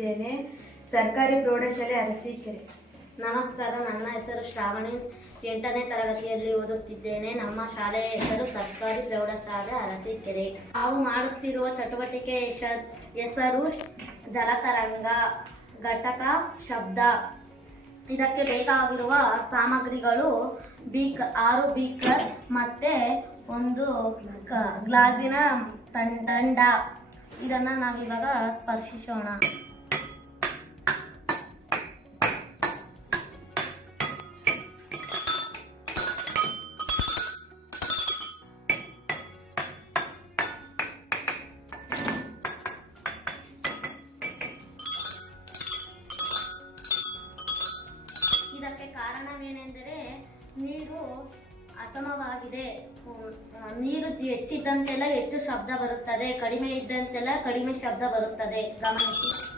ಓದುತ್ತಿದ್ದೇನೆ. ಸರ್ಕಾರಿ ಪ್ರೌಢಶಾಲೆ ಅರಸೀಕೆರೆ. ನಮಸ್ಕಾರ, ನನ್ನ ಹೆಸರು ಶ್ರಾವಣಿ. 8ನೇ ತರಗತಿಯಲ್ಲಿ ಓದುತ್ತಿದ್ದೇನೆ. ನಮ್ಮ ಶಾಲೆಯ ಹೆಸರು ಸರ್ಕಾರಿ ಪ್ರೌಢಶಾಲೆ ಅರಸೀಕೆರೆ. ನಾವು ಮಾಡುತ್ತಿರುವ ಚಟುವಟಿಕೆ ಹೆಸರು ಜಲತರಂಗ ಘಟಕ ಶಬ್ದ. ಇದಕ್ಕೆ ಬೇಕಾಗಿರುವ ಸಾಮಗ್ರಿಗಳು 6 ಬೀಕರ್ ಮತ್ತೆ ಒಂದು ಗ್ಲಾಸಿನ ದಂಡ. ಇದನ್ನು ನಾವಿವಾಗ ಸ್ಪರ್ಶಿಸೋಣ. ಇದಕ್ಕೆ ಕಾರಣವೇನೆಂದರೆ ನೀರು ಅಸಮವಾಗಿದೆ. ನೀರು ಹೆಚ್ಚಿದ್ದಂತೆಲ್ಲ ಹೆಚ್ಚು ಶಬ್ದ ಬರುತ್ತದೆ, ಕಡಿಮೆ ಇದ್ದಂತೆಲ್ಲ ಕಡಿಮೆ ಶಬ್ದ ಬರುತ್ತದೆ. ಗಮನಿಸಿ.